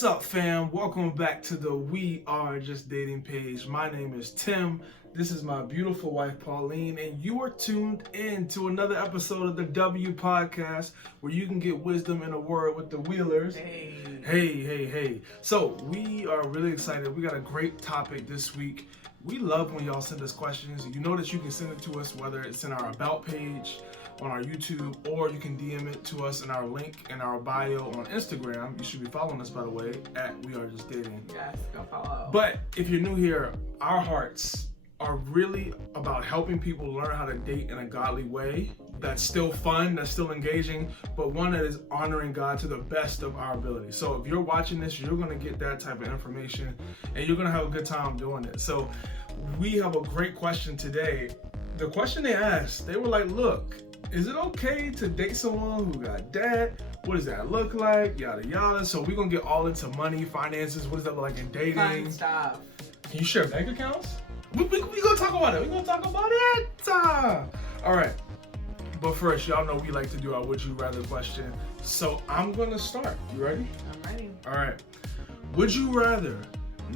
What's up, fam? Welcome back to the We Are Just Dating page. My name is Tim. This is my beautiful wife, Pauline, and you are tuned in to another episode of the W Podcast, where you can get wisdom in a word with the Wheelers. Hey. So we are really excited. We got a great topic this week. We love when y'all send us questions. You know that you can send it to us, whether it's in our About page, on our YouTube, or you can DM it to us in our link in our bio on Instagram. You should be following us, by the way, at We Are Just Dating. Yes, go follow. But if you're new here, our hearts are really about helping people learn how to date in a godly way that's still fun, that's still engaging, but one that is honoring God to the best of our ability. So if you're watching this, you're going to get that type of information, and you're going to have a good time doing it. So we have a great question today. The question they asked, they were like, look, is it okay to date someone who got debt? What does that look like? Yada yada. So we're gonna get all into money, finances. What does that look like in dating? Fun stuff. Can you share bank accounts? We gonna talk about it. We gonna talk about it. All right. But first, y'all know we like to do our Would You Rather question. So I'm gonna start. You ready? I'm ready. All right. Would you rather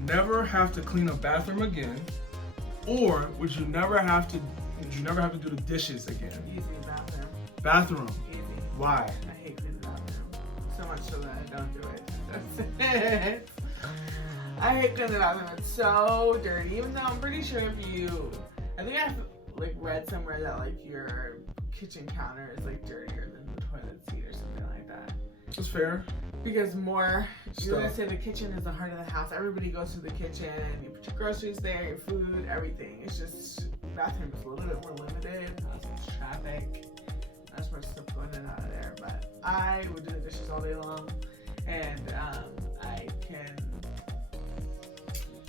never have to clean a bathroom again, or would you never have to do the dishes again? Easy bathroom. Bathroom. Easy. Why? I hate cleaning the bathroom. So much so that I don't do it. That's it. I hate cleaning the bathroom. It's so dirty. Even though I'm pretty sure I think I've read somewhere that your kitchen counter is dirtier than the toilet seat or something like that. That's fair. Because you're gonna Stuff. say the kitchen is the heart of the house. Everybody goes to the kitchen. You put your groceries there, your food, everything. It's just bathroom is a little bit more limited. Less traffic, not as much stuff going in and out of there. But I would do the dishes all day long, and I can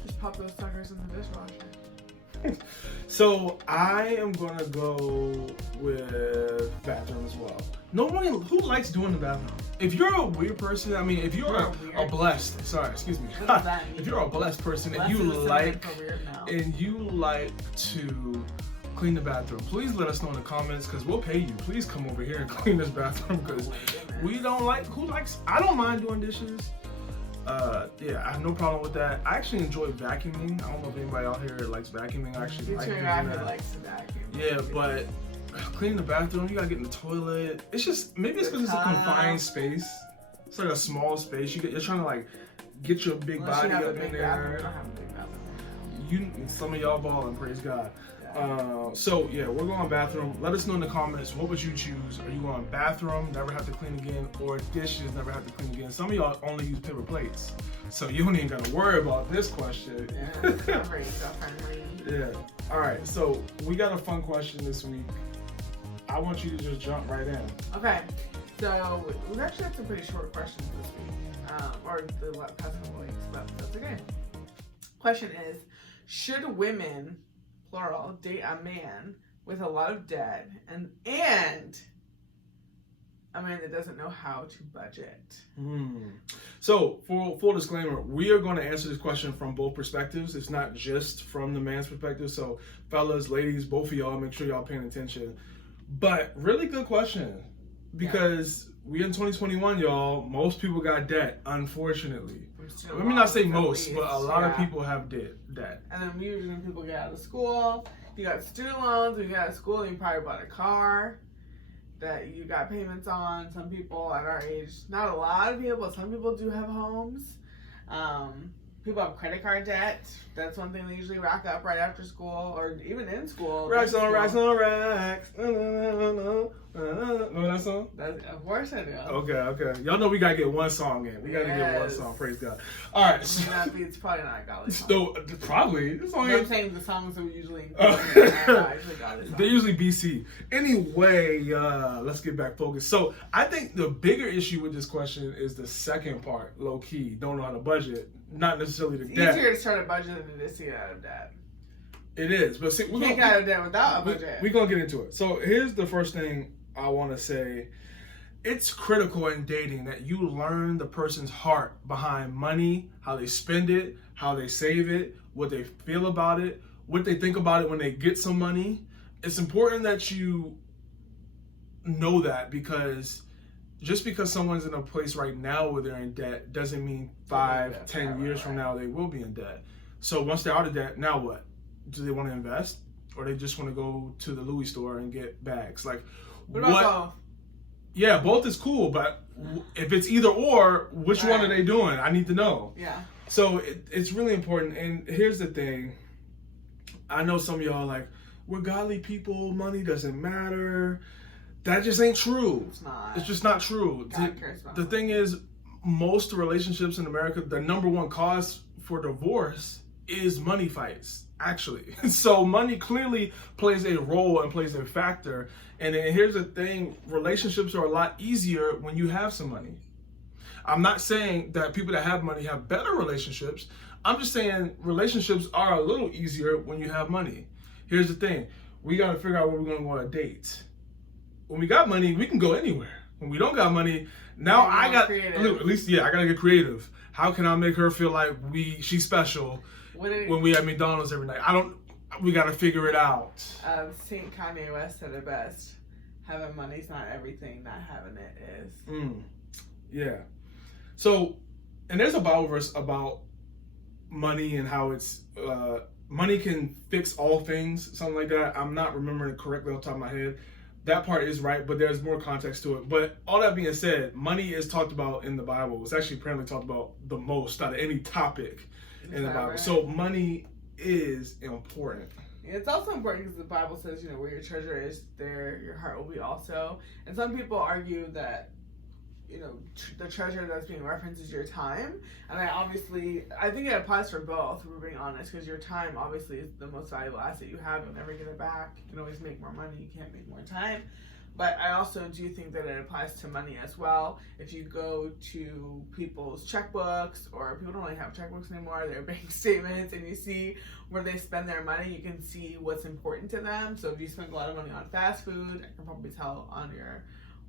just pop those suckers in the dishwasher. So I am gonna go with bathroom as well. Nobody who likes doing the bathroom. If you're a weird person, if you're a blessed, excuse me. What does that mean? If you're a blessed person Blessed and you is a synonym for weird now. like to clean the bathroom, please let us know in the comments, because we'll pay you. Please come over here and clean this bathroom, because we don't like. I don't mind doing dishes. I have no problem with that. I actually enjoy vacuuming. I don't know if anybody out here likes vacuuming. I actually like doing that. Likes to vacuum. Yeah, but cleaning the bathroom, you gotta get in the toilet. It's just, maybe it's because it's a confined space. It's like a small space. You're trying to get your big body up in there. I don't have a big bathroom. Some of y'all balling, praise God. So yeah, we're going bathroom. Let us know in the comments, what would you choose? Are you going bathroom, never have to clean again, or dishes, never have to clean again? Some of y'all only use paper plates, so you don't even gotta worry about this question. Yeah, it's not very friendly. Yeah. All right, so we got a fun question this week. I want you to just jump right in. Okay, so we actually have some pretty short questions this week, or the past couple weeks, but that's okay. Question is, should women, plural, date a man with a lot of debt and a man that doesn't know how to budget? So, for full disclaimer, we are going to answer this question from both perspectives. It's not just from the man's perspective. So, fellas, ladies, both of y'all, make sure y'all paying attention. But really good question, because we in 2021, y'all. Most people got debt, unfortunately. Let me not say most, but a lot of people have debt. And then usually when people get out of school, you got student loans. When you got out of school, you probably bought a car that you got payments on. Some people at our age, not a lot of people, but some people do have homes. People have credit card debt. That's one thing they usually rack up right after school, or even in school. Racks on racks on racks. Know that song? Of course I do. Okay. Y'all know we gotta get one song in. We gotta get one song. Praise God. All right. It's probably not a godly song. No, probably. I'm saying the songs that we usually include. They're usually BC. Anyway, let's get back focused. So I think the bigger issue with this question is the second part, low key. Don't know how to budget. Not necessarily the debt. It's easier to start a budget than it is to get out of debt. It is, but see, we're gonna get out of debt without a budget. We're gonna get into it. So here's the first thing I want to say. It's critical in dating that you learn the person's heart behind money, how they spend it, how they save it, what they feel about it, what they think about it when they get some money. It's important that you know that, because just because someone's in a place right now where they're in debt doesn't mean 5, 10 years from now they will be in debt. So once they're out of debt, now what? Do they want to invest, or they just want to go to the Louis store and get bags? Like, what about both? Yeah, both is cool, but if it's either or, which one are they doing? I need to know. Yeah. So it's really important. And here's the thing. I know some of y'all like, we're godly people, money doesn't matter. That just ain't true. It's not. It's just not true. God cares about the thing is, most relationships in America, the number one cause for divorce is money fights, actually. So money clearly plays a role and plays a factor. And then here's the thing, relationships are a lot easier when you have some money. I'm not saying that people that have money have better relationships. I'm just saying relationships are a little easier when you have money. Here's the thing, we got to figure out where we're going to go on a date. When we got money, we can go anywhere. When we don't got money, now I got, at least, I got to get creative. How can I make her feel like she's special when we at McDonald's every night? We got to figure it out. St. Kanye West said it best. Having money's not everything, not having it is. Yeah. So, and there's a Bible verse about money and how it's, money can fix all things, something like that. I'm not remembering it correctly off the top of my head. That part is right, but there's more context to it. But all that being said, money is talked about in the Bible. It's actually apparently talked about the most out of any topic in the Bible. Right? So money is important. It's also important because the Bible says, where your treasure is, there your heart will be also. And some people argue that, the treasure that's being referenced is your time. And I think it applies for both, if we're being honest, because your time obviously is the most valuable asset you have. You'll never get it back. You can always make more money. You can't make more time. But I also do think that it applies to money as well. If you go to people's checkbooks, or people don't really have checkbooks anymore, their bank statements, and you see where they spend their money, you can see what's important to them. So if you spend a lot of money on fast food, I can probably tell on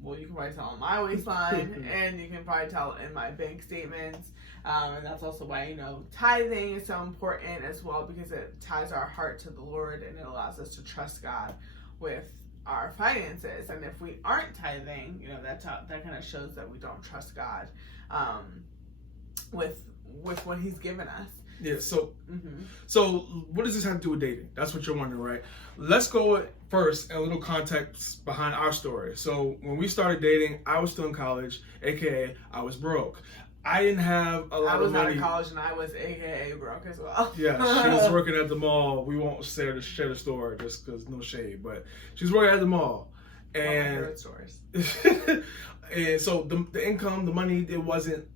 you can probably tell on my waistline, and you can probably tell in my bank statements. And that's also why, tithing is so important as well, because it ties our heart to the Lord, and it allows us to trust God with our finances. And if we aren't tithing, that kind of shows that we don't trust God with what He's given us. Yeah, so what does this have to do with dating? That's what you're wondering, right? Let's go first a little context behind our story. So when we started dating, I was still in college, aka I was broke. I didn't have a lot of money. I was out of college, and I was aka broke as well. Yeah, she was working at the mall. We won't share the store just because no shade, but she was working at the mall. And one of my favorite stores. And so the income, the money, it wasn't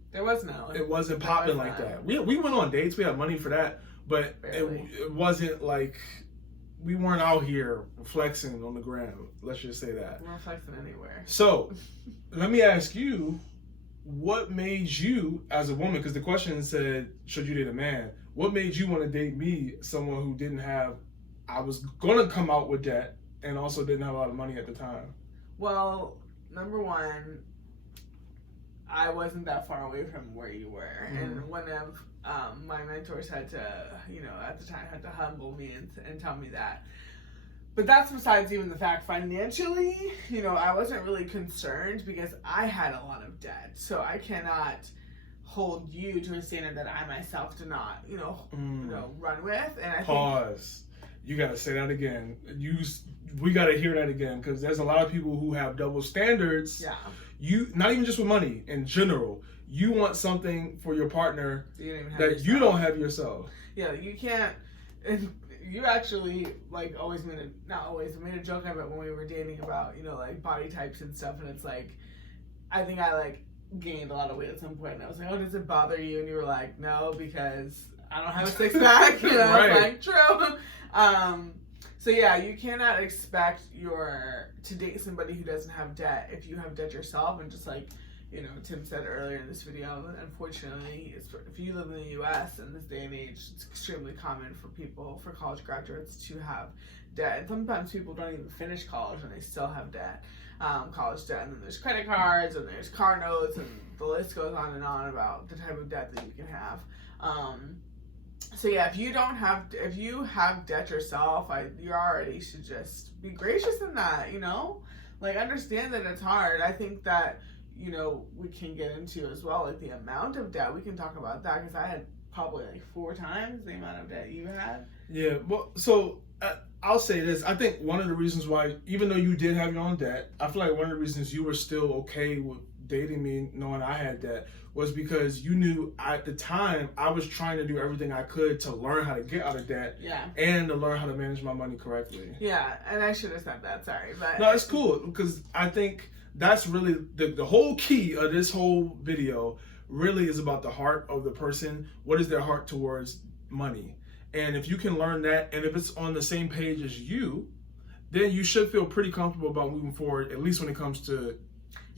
popping like that. We went on dates. We had money for that, but it wasn't like we weren't out here flexing on the gram. Let's just say that. We're not flexing anywhere. So let me ask you, what made you, as a woman, because the question said, should you date a man? What made you want to date me, someone who didn't have, I was going to come out with debt and also didn't have a lot of money at the time? Well, number one, I wasn't that far away from where you were. And one of my mentors had to, at the time, had to humble me and tell me that. But that's besides even the fact financially, I wasn't really concerned because I had a lot of debt. So I cannot hold you to a standard that I myself did not, run with. And I Pause. You got to say that again. We got to hear that again, because there's a lot of people who have double standards. Yeah. Not even just with money, in general. You want something for your partner that you don't have yourself. Yeah, you can't. And you actually made a joke of it when we were dating about body types and stuff, and it's like, I think I gained a lot of weight at some point, and I was like, oh, does it bother you? And you were like, no, because I don't have a six pack. Right. True. So yeah, you cannot expect to date somebody who doesn't have debt if you have debt yourself. And just like Tim said earlier in this video, unfortunately, if you live in the U.S. in this day and age, it's extremely common for college graduates to have debt. And sometimes people don't even finish college and they still have debt, college debt. And then there's credit cards, and there's car notes, and the list goes on and on about the type of debt that you can have. So yeah, if you have debt yourself, you already should just be gracious in that, understand that it's hard. I think that we can get into as well, like the amount of debt. We can talk about that because I had probably like 4 times the amount of debt you had. Yeah, well, so I'll say this. I think one of the reasons why, even though you did have your own debt, I feel like one of the reasons you were still okay with dating me knowing I had debt was because you knew at the time I was trying to do everything I could to learn how to get out of debt, and to learn how to manage my money correctly. Yeah, and I should have said that, sorry. But no, it's cool, because I think that's really the whole key of this whole video really is about the heart of the person. What is their heart towards money? And if you can learn that, and if it's on the same page as you, then you should feel pretty comfortable about moving forward, at least when it comes to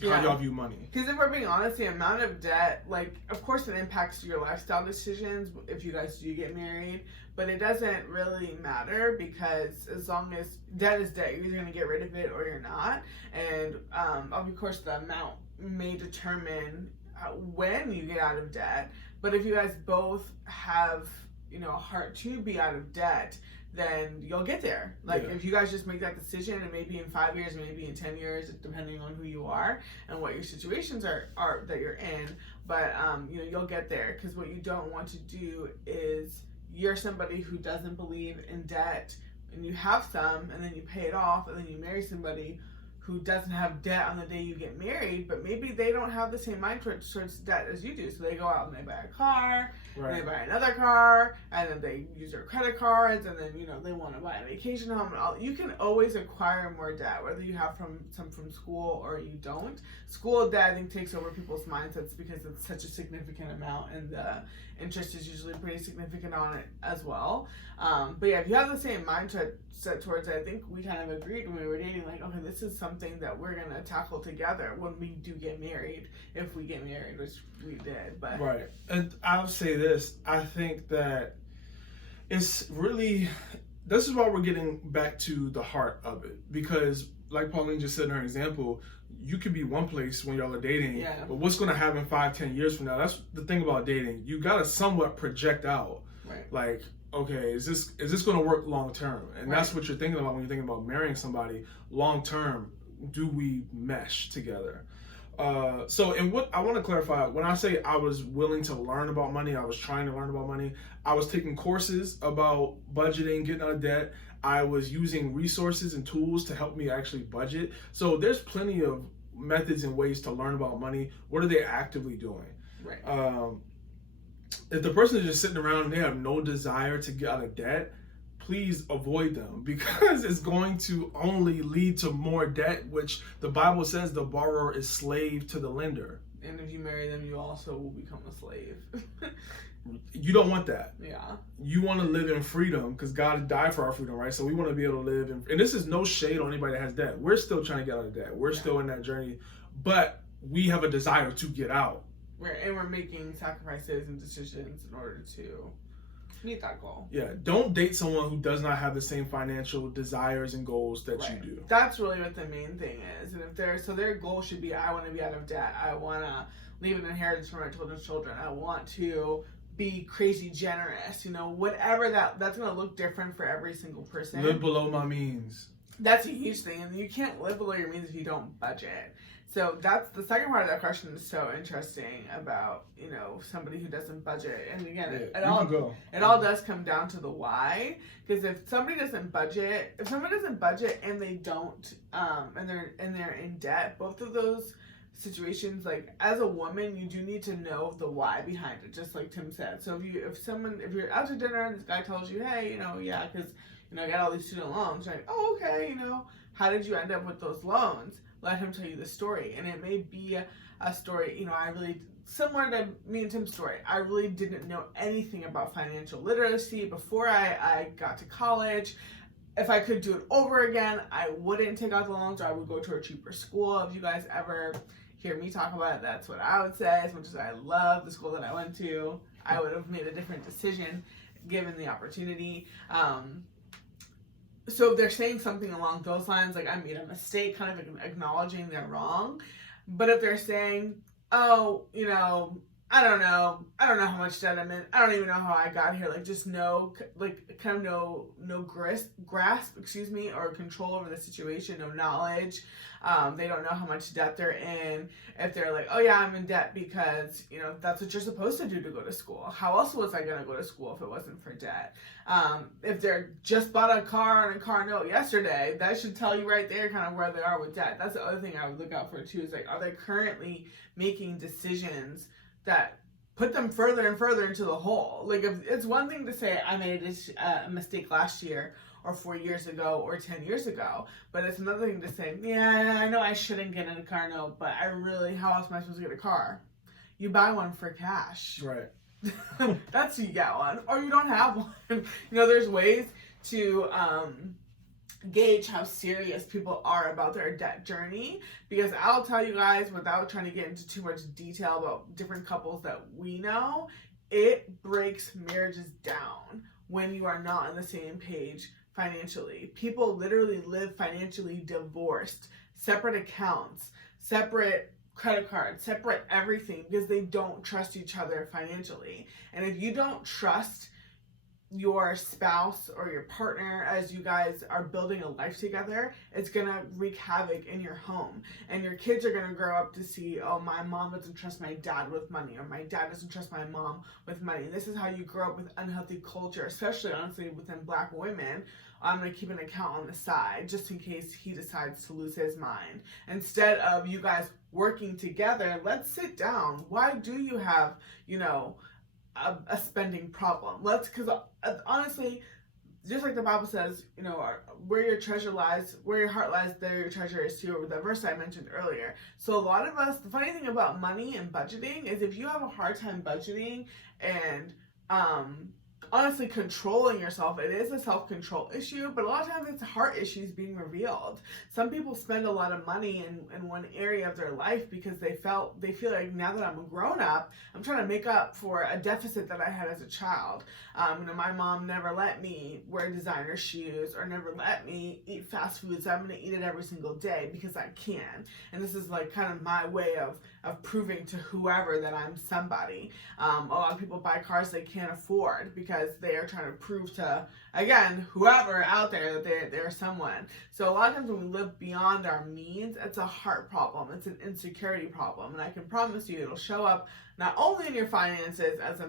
how y'all view money. Because if we're being honest, the amount of debt, like, of course it impacts your lifestyle decisions if you guys do get married, but it doesn't really matter, because as long as debt is debt, you're either going to get rid of it or you're not. And of course the amount may determine when you get out of debt, but if you guys both have a heart to be out of debt, then you'll get there. Like, if you guys just make that decision, and maybe in 5 years, maybe in 10 years, depending on who you are and what your situations are that you're in, but you'll get there. Because what you don't want to do is, you're somebody who doesn't believe in debt, and you have some, and then you pay it off, and then you marry somebody who doesn't have debt on the day you get married, but maybe they don't have the same mindset towards debt as you do. So they go out and they buy a car, and they buy another car, and then they use their credit cards, and then they want to buy a vacation home. And all. You can always acquire more debt, whether you have some from school or you don't. School debt, I think, takes over people's mindsets because it's such a significant amount, and the interest is usually pretty significant on it as well. But yeah, if you have the same mindset towards it, I think we kind of agreed when we were dating, like, okay, this is something that we're gonna tackle together when we do get married, if we get married, which we did. But right, and I'll say this: I think that it's really, this is why we're getting back to the heart of it, because like Pauline just said in her example, you could be one place when y'all are dating, but what's going to happen 5-10 years from now? That's the thing about dating. You got to somewhat project out, like, okay, is this going to work long term? And that's what you're thinking about when you're thinking about marrying somebody long term. Do we mesh together? And what I want to clarify, when I say I was willing to learn about money, I was trying to learn about money. I was taking courses about budgeting, getting out of debt. I was using resources and tools to help me actually budget. So there's plenty of methods and ways to learn about money. What are they actively doing? If the person is just sitting around and they have no desire to get out of debt, please avoid them, because it's going to only lead to more debt, which the Bible says the borrower is slave to the lender. And if you marry them, you also will become a slave. You don't want that. Yeah. You want to live in freedom, because God died for our freedom, right? So we want to be able to live in, and this is no shade on anybody that has debt. We're still trying to get out of debt. We're still in that journey, but we have a desire to get out. We're making sacrifices and decisions in order to meet that goal. Yeah, don't date someone who does not have the same financial desires and goals that you do. That's really what the main thing is. And if their goal should be, I want to be out of debt. I want to leave an inheritance for my children's children. I want to be crazy generous. Whatever that's going to look different for every single person. Live below my means. That's a huge thing, and you can't live below your means if you don't budget. So that's the second part of that question is so interesting about somebody who doesn't budget. And again, it all does come down to the why. Because if somebody doesn't budget, and they don't and they're in debt, both of those situations, like, as a woman, you do need to know the why behind it, just like Tim said. So if you're out to dinner and this guy tells you, hey, because I got all these student loans, like, oh, okay, how did you end up with those loans? Let him tell you the story. And it may be a story, I really, similar to me and Tim's story, I really didn't know anything about financial literacy before I got to college. If I could do it over again, I wouldn't take out the loans, or I would go to a cheaper school. If you guys ever hear me talk about it, that's what I would say. As much as I love the school that I went to, I would have made a different decision given the opportunity. So if they're saying something along those lines, like, I made a mistake, kind of acknowledging they're wrong. But if they're saying, oh, I don't know how much debt I'm in. I don't even know how I got here. Like, just no grasp, or control over the situation, no knowledge. They don't know how much debt they're in. If they're like, oh yeah, I'm in debt because, that's what you're supposed to do to go to school. How else was I going to go to school if it wasn't for debt? If they're just bought a car on a car note yesterday, that should tell you right there kind of where they are with debt. That's the other thing I would look out for too, is like, are they currently making decisions that put them further and further into the hole? Like, if it's one thing to say I made a mistake last year or 4 years ago or 10 years ago, but it's another thing to say, yeah, I know I shouldn't get in a car note, but how else am I supposed to get a car? You buy one for cash. Right. That's you get one, or you don't have one. There's ways to gauge how serious people are about their debt journey, because I'll tell you guys, without trying to get into too much detail about different couples that we know, it breaks marriages down when you are not on the same page financially. People literally live financially divorced, separate accounts, separate credit cards, separate everything, because they don't trust each other financially. And if you don't trust your spouse or your partner as you guys are building a life together, it's gonna wreak havoc in your home. And your kids are gonna grow up to see, oh, my mom doesn't trust my dad with money, or my dad doesn't trust my mom with money. And this is how you grow up with unhealthy culture, especially honestly within Black women. I'm gonna keep an account on the side just in case he decides to lose his mind. Instead of you guys working together, let's sit down. Why do you have, a spending problem? Because honestly, just like the Bible says, where your treasure lies, where your heart lies, there your treasure is too, or the verse I mentioned earlier. So a lot of us, the funny thing about money and budgeting is, if you have a hard time budgeting and honestly controlling yourself, it is a self-control issue, but a lot of times it's heart issues being revealed. Some people spend a lot of money in one area of their life because they feel like, now that I'm a grown-up, I'm trying to make up for a deficit that I had as a child. My mom never let me wear designer shoes or never let me eat fast food, so I'm going to eat it every single day because I can. And this is like kind of my way of proving to whoever that I'm somebody. A lot of people buy cars they can't afford because they are trying to prove to, again, whoever out there that they're someone. So a lot of times when we live beyond our means, it's a heart problem. It's an insecurity problem. And I can promise you it'll show up not only in your finances as a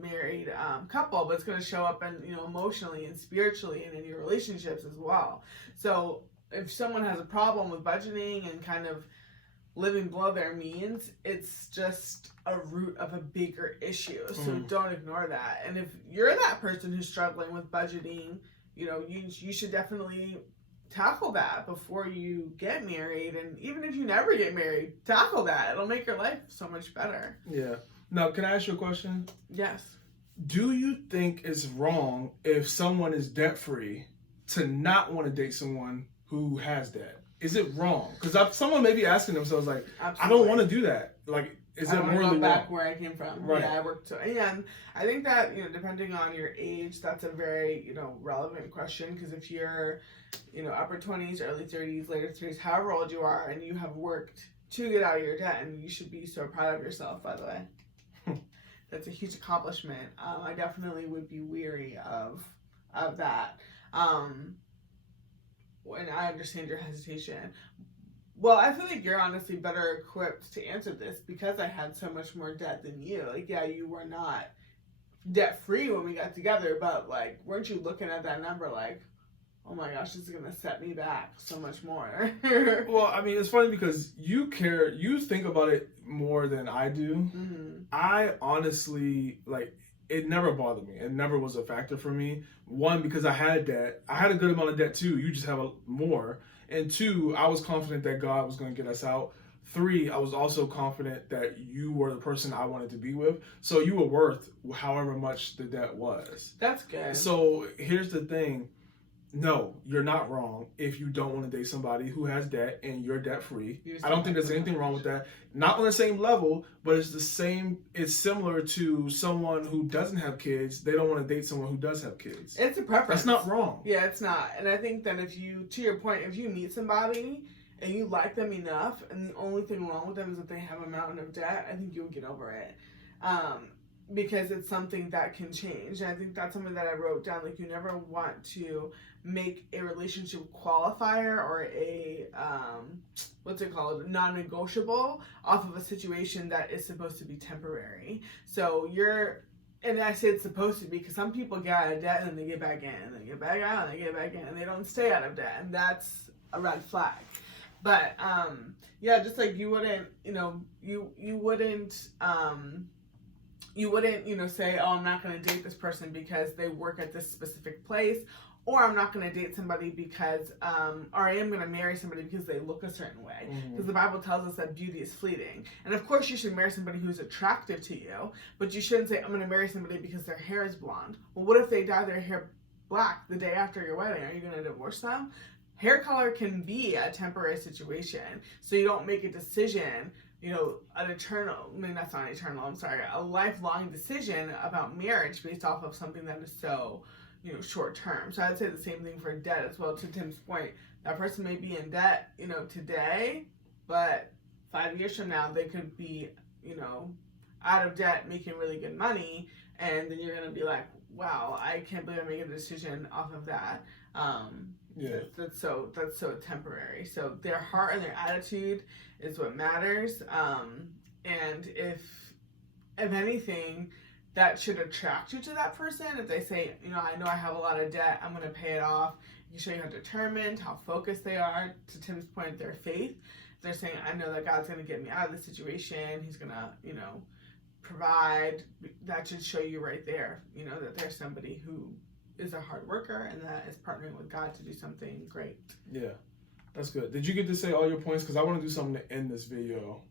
married couple, but it's going to show up in, emotionally and spiritually and in your relationships as well. So if someone has a problem with budgeting and kind of living below their means, it's just a root of a bigger issue. So don't ignore that. And if you're that person who's struggling with budgeting, you should definitely tackle that before you get married. And even if you never get married, tackle that. It'll make your life so much better. Yeah. Now, can I ask you a question? Yes. Do you think it's wrong if someone is debt-free to not want to date someone who has debt? Is it wrong? Because someone may be asking themselves, like, absolutely, I don't want to do that. Like, is it morally wrong? Back where I came from. Right. Yeah, I worked. And I think that, depending on your age, that's a very, relevant question. Because if you're, upper 20s, early 30s, later 30s, however old you are, and you have worked to get out of your debt, and you should be so proud of yourself, by the way. That's a huge accomplishment. I definitely would be weary of that. And I understand your hesitation. Well, I feel like you're honestly better equipped to answer this because I had so much more debt than you. Like, yeah, you were not debt free when we got together, but like, weren't you looking at that number like, oh my gosh, this is gonna set me back so much more? Well, I mean, it's funny because you think about it more than I do. Mm-hmm. I honestly, it never bothered me. It never was a factor for me. One, because I had debt. I had a good amount of debt too. You just have more. And two, I was confident that God was going to get us out. Three, I was also confident that you were the person I wanted to be with. So you were worth however much the debt was. That's good. So here's the thing. No, you're not wrong if you don't want to date somebody who has debt and you're debt free. I don't think there's anything wrong with that. Not on the same level, but it's similar to someone who doesn't have kids. They don't want to date someone who does have kids. It's a preference. That's not wrong. Yeah, it's not. And I think that to your point, if you meet somebody and you like them enough and the only thing wrong with them is that they have a mountain of debt, I think you'll get over it. because it's something that can change. And I think that's something that I wrote down. Like, you never want to make a relationship qualifier or a what's it called, non-negotiable off of a situation that is supposed to be temporary. So and I say it's supposed to be because some people get out of debt and then they get back in, and they get back out and they get back in, and they don't stay out of debt, and that's a red flag. But yeah, just like you wouldn't, you wouldn't say, oh, I'm not going to date this person because they work at this specific place, or I'm not going to date somebody because, or I am going to marry somebody because they look a certain way. Because the Bible tells us that beauty is fleeting. And of course you should marry somebody who's attractive to you, but you shouldn't say, I'm going to marry somebody because their hair is blonde. Well, what if they dye their hair black the day after your wedding? Are you going to divorce them? Hair color can be a temporary situation, so you don't make a decision, a lifelong decision about marriage based off of something that is so, short term. So I'd say the same thing for debt as well. To Tim's point, that person may be in debt, today, but 5 years from now, they could be, out of debt, making really good money, and then you're going to be like, wow, I can't believe I'm making a decision off of that. Yeah. That's so temporary. So their heart and their attitude is what matters. And if anything, that should attract you to that person. If they say, I know I have a lot of debt, I'm going to pay it off. You show you how determined, how focused they are. To Tim's point, their faith. They're saying, I know that God's going to get me out of this situation. He's going to, provide. That should show you right there, that there's somebody who is a hard worker and that is partnering with God to do something great. Yeah, that's good. Did you get to say all your points? Because I want to do something to end this video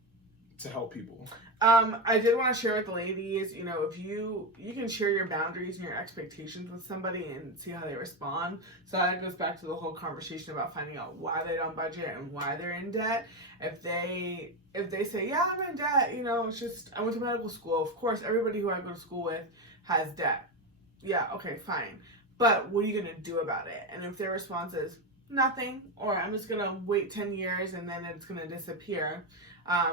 to help people. I did want to share with the ladies, if you can share your boundaries and your expectations with somebody and see how they respond. So that goes back to the whole conversation about finding out why they don't budget and why they're in debt. If they say, yeah, I'm in debt, it's just, I went to medical school. Of course, everybody who I go to school with has debt. Yeah, okay, fine. But what are you going to do about it? And if their response is nothing, or I'm just going to wait 10 years and then it's going to disappear,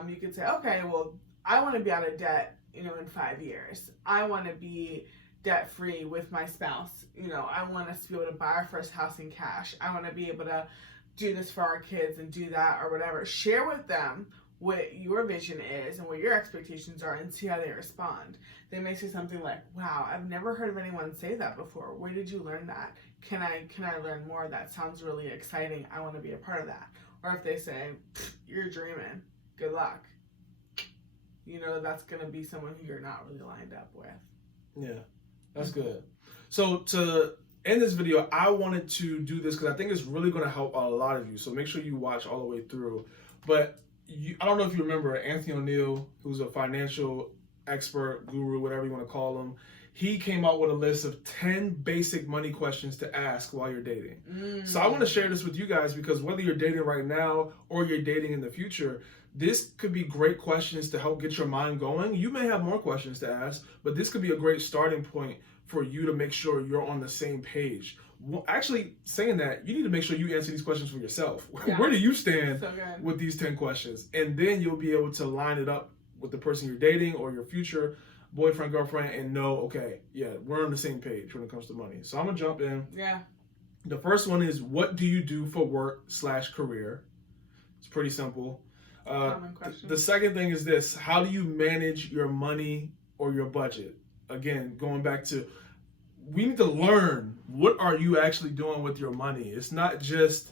you could say, okay, well, I want to be out of debt, in 5 years. I want to be debt-free with my spouse. I want us to be able to buy our first house in cash. I want to be able to do this for our kids and do that or whatever. Share with them what your vision is and what your expectations are and see how they respond. They may say something like, wow, I've never heard of anyone say that before. Where did you learn that? Can I learn more? That sounds really exciting. I want to be a part of that. Or if they say, you're dreaming, good luck. That's going to be someone who you're not really lined up with. Yeah, that's good. So to end this video, I wanted to do this because I think it's really going to help a lot of you. So make sure you watch all the way through. But I don't know if you remember Anthony O'Neill, who's a financial expert, guru, whatever you want to call him. He came out with a list of 10 basic money questions to ask while you're dating. So I want to share this with you guys because whether you're dating right now or you're dating in the future, this could be great questions to help get your mind going. You may have more questions to ask, but this could be a great starting point for you to make sure you're on the same page. Well, actually, saying that, you need to make sure you answer these questions for yourself. Yeah. Where do you stand with these 10 questions? And then you'll be able to line it up with the person you're dating or your future boyfriend, girlfriend, and know, okay, yeah, we're on the same page when it comes to money. So I'm going to jump in. Yeah. The first one is, what do you do for work/career? It's pretty simple. Common question. The second thing is this: how do you manage your money or your budget? Again, going back to, we need to learn, what are you actually doing with your money? It's not just,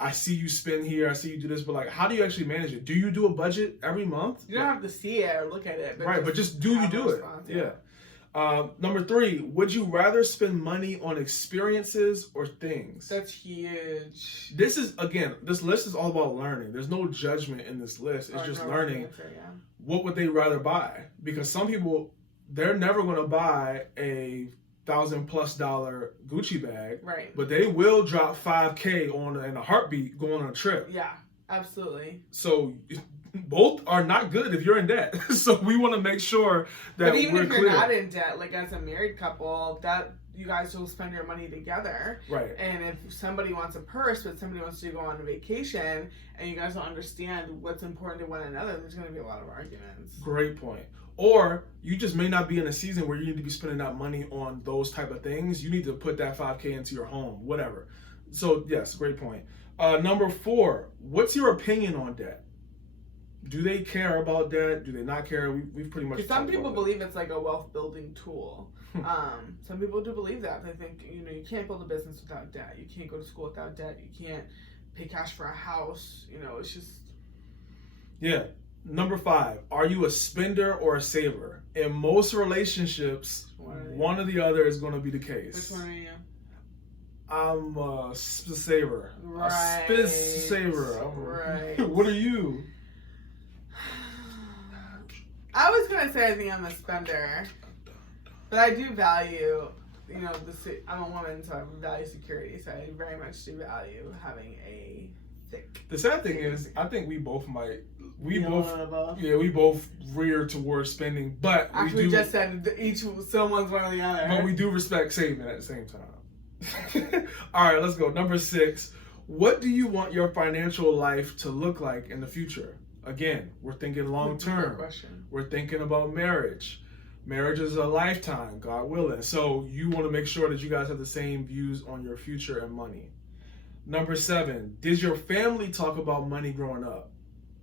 I see you spend here, I see you do this, but like, how do you actually manage it? Do you do a budget every month? You don't have to see it or look at it. But just do you do it? Yeah. Number 3, would you rather spend money on experiences or things? That's huge. This is, again, this list is all about learning. There's no judgment in this list. It's just learning. What would they rather buy? Because some people, they're never going to buy a $1,000+ Gucci bag, right? But they will drop $5,000 on in a heartbeat going on a trip. Yeah, absolutely. So both are not good if you're in debt. So we want to make sure that but even we're if you're clear. not in debt, like as a married couple, that you guys will spend your money together. Right. And if somebody wants a purse, but somebody wants to go on a vacation, and you guys don't understand what's important to one another, there's going to be a lot of arguments. Great point. Or you just may not be in a season where you need to be spending that money on those type of things. You need to put that $5K into your home, whatever. So yes, great point. Number 4, what's your opinion on debt? Do they care about debt? Do they not care? We've pretty much. Some people believe it's like a wealth building tool. Some people do believe that. They think, you can't build a business without debt. You can't go to school without debt. You can't pay cash for a house. It's just. Yeah. Number 5, are you a spender or a saver? In most relationships, one or the other is going to be the case. Which one are you? I'm a saver. Right. A saver. Right. What are you? I was gonna say I think I'm a spender, but I do value, I'm a woman, so I value security. So I very much do value having a thick. The sad thing is, I think we both might. We both rear towards spending, but actually we just said someone's one or the other. But we do respect saving at the same time. All right, let's go. Number 6. What do you want your financial life to look like in the future? Again, we're thinking long term. We're thinking about marriage. Marriage is a lifetime, God willing. So you want to make sure that you guys have the same views on your future and money. Number 7, did your family talk about money growing up?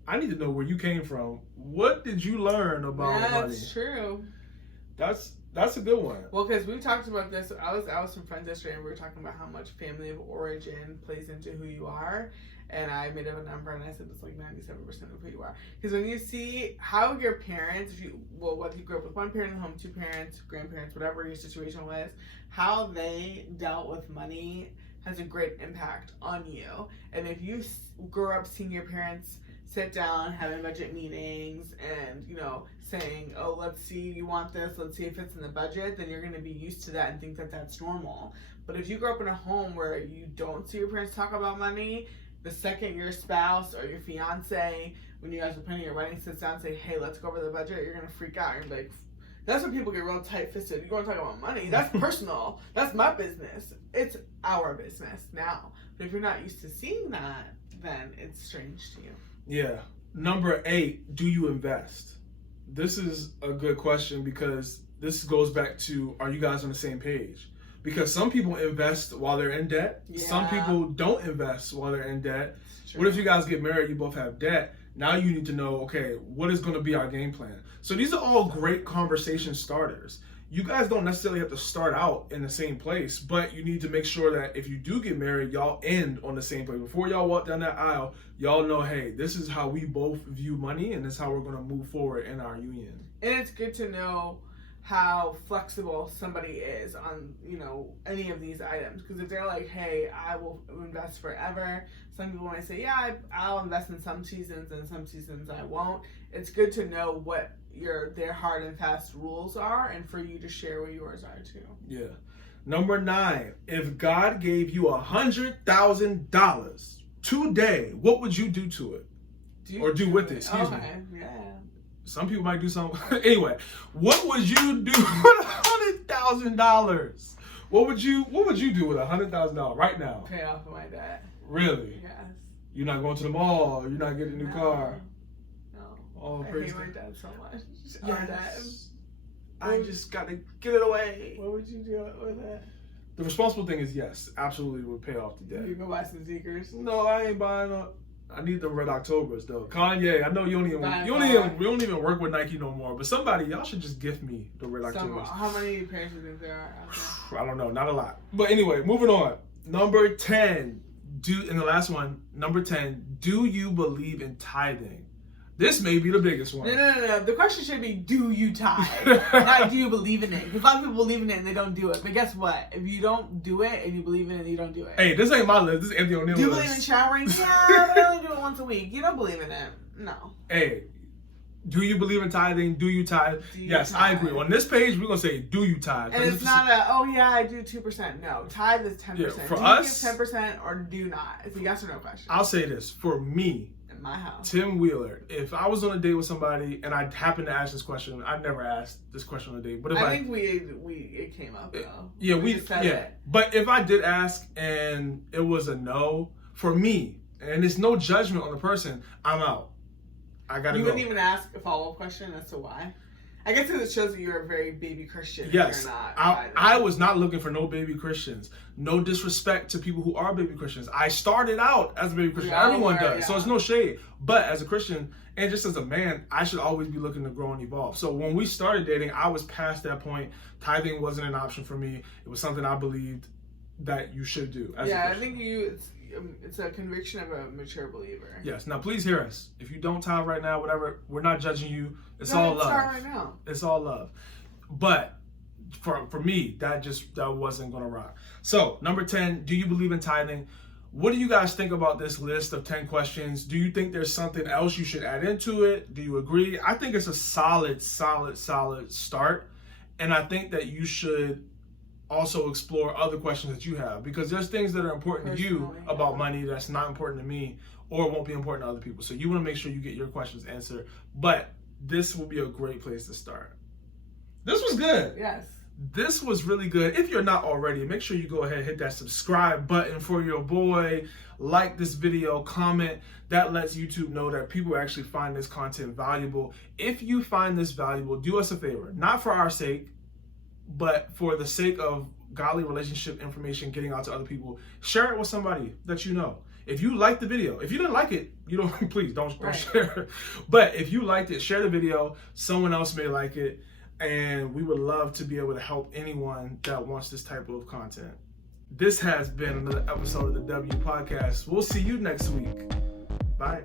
I need to know where you came from. What did you learn about money? That's true. That's a good one. Well, because we talked about this. I was from Friends yesterday, and we were talking about how much family of origin plays into who you are. And I made up a number, and I said it's like 97% of who you are. Because when you see how your parents, whether you grew up with one parent in the home, 2 parents, grandparents, whatever your situation was, how they dealt with money has a great impact on you. And if you grew up seeing your parents sit down, having budget meetings, and saying, oh, let's see, you want this, let's see if it's in the budget, then you're going to be used to that and think that that's normal. But if you grow up in a home where you don't see your parents talk about money, the second your spouse or your fiance, when you guys are planning your wedding, sits down and say, hey, let's go over the budget, you're going to freak out. You're going to be like, that's when people get real tight-fisted. You want to talk about money? That's personal. That's my business. It's our business now. But if you're not used to seeing that, then it's strange to you. Yeah. Number 8, do you invest? This is a good question because this goes back to, are you guys on the same page? Because some people invest while they're in debt. Yeah. Some people don't invest while they're in debt. What if you guys get married, you both have debt? Now you need to know, okay, what is going to be our game plan? So these are all great conversation starters. You guys don't necessarily have to start out in the same place, but you need to make sure that if you do get married, y'all end on the same place. Before y'all walk down that aisle, y'all know, hey, this is how we both view money, and this is how we're going to move forward in our union. And it's good to know how flexible somebody is on, any of these items. Because if they're like, hey, I will invest forever. Some people might say, yeah, I'll invest in some seasons and some seasons I won't. It's good to know what their hard and fast rules are and for you to share what yours are too. Yeah. Number 9, if God gave you $100,000 today, what would you do to it? Do with it, excuse me. Yeah. Some people might do something. Anyway, what would you do with $100,000? What would you do with $100,000 right now? Pay off of my debt. Really? Yes. You're not going to the mall. You're not getting a new car. No. Oh, I hate my dad so much. Yes. I just got to get it away. What would you do with it? The responsible thing is yes, absolutely would pay off the debt. You go buy some sneakers. No, I ain't buying up. I need the Red Octobers though. Kanye, I know you don't even work with Nike no more, but somebody, y'all should just gift me the Red Octobers. How many pairs do you think there are out there? I don't know, not a lot. But anyway, moving on. Number 10, number 10, do you believe in tithing? This may be the biggest one. No. The question should be, do you tithe? Not do you believe in it? Because a lot of people believe in it and they don't do it. But guess what? If you don't do it and you believe in it and you don't do it. Hey, this ain't my list. This is Anthony O'Neill's list. Do you believe in showering? Yeah, but I only do it once a week. You don't believe in it. No. Hey, do you believe in tithing? Do you tithe? Yes, I agree. On this page, we're going to say, do you tithe? And it's not I do 2%. No, tithe is 10%. Yeah, for do us, you give 10% or do not? It's a yes or no question. I'll say this. For me, in my house. Tim Wheeler. If I was on a date with somebody and I happened to ask this question, I'd never asked this question on a date. But if I think it came up though. Yeah, we said it. But if I did ask and it was a no for me, and it's no judgment on the person, I'm out. I gotta go. You wouldn't even ask a follow-up question as to why? I guess it shows that you're a very baby Christian. Yes, you're not I was not looking for no baby Christians. No disrespect to people who are baby Christians. I started out as a baby Christian. Everyone does, so it's no shade. But as a Christian and just as a man, I should always be looking to grow and evolve. So when we started dating, I was past that point. Tithing wasn't an option for me. It was something I believed that you should do. As a Christian. I think it's a conviction of a mature believer. Yes. Now, please hear us. If you don't tithe right now, whatever, we're not judging you. It's all love. Right now. It's all love. But for me, that wasn't gonna rock. So, number 10, do you believe in tithing? What do you guys think about this list of 10 questions? Do you think there's something else you should add into it? Do you agree? I think it's a solid start. And I think that you should also explore other questions that you have, because there's things that are important to you about money that's not important to me or won't be important to other people. So you want to make sure you get your questions answered. But this will be a great place to start. This was good. Yes. This was really good. If you're not already, make sure you go ahead and hit that subscribe button for your boy. Like this video, comment. That lets YouTube know that people actually find this content valuable. If you find this valuable, do us a favor. Not for our sake, but for the sake of godly relationship information getting out to other people. Share it with somebody that you know. If you liked the video, if you didn't like it, please don't share. But if you liked it, share the video. Someone else may like it. And we would love to be able to help anyone that wants this type of content. This has been another episode of the W Podcast. We'll see you next week. Bye.